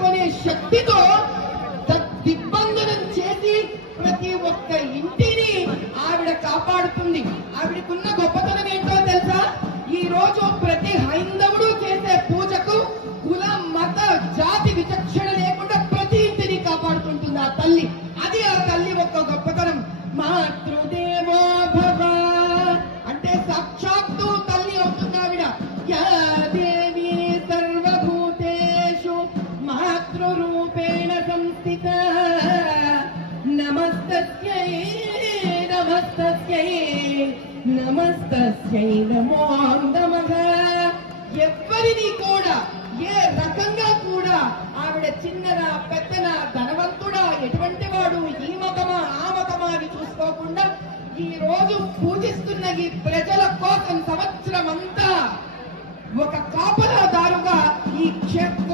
తట్టుకునే శక్తితో దిగ్బంధనం చేసి ప్రతి ఒక్క ఇంటిని ఆవిడ కాపాడుతుంది. ఆవిడకున్న గొప్పతనం ఏంటో తెలుసా? ఈ రోజు ప్రతి హైందవుడు చేసే పూజకు కుల మత జాతి విచక్షణ లేకుండా ప్రతి ఇంటిని కాపాడుతుంటుంది ఆ తల్లి. అది ఆ తల్లి ఒక్క గొప్పతనం. మాతృదేవో భవ అంటే సాక్షాత్తు తల్లి అవుతుంది ఆవిడ. యా దేవి సర్వభూతేషు మాతృరూపేణ సంస్థిత నమస్తస్యై నమస్తస్యై నమస్తస్యై నమో నమః. ఎవ్వరిని కూడా ఏ రకంగా కూడా ఆవిడ చిన్ననా పెద్దనా ధనవంతుడా ఎటువంటి వాడు ఈ మతమా ఆ మతమా అని చూసుకోకుండా ఈ రోజు పూజిస్తున్న ఈ ప్రజల కోసం సంవత్సరం అంతా ఒక కాపలాదారుగా ఈ క్షేత్ర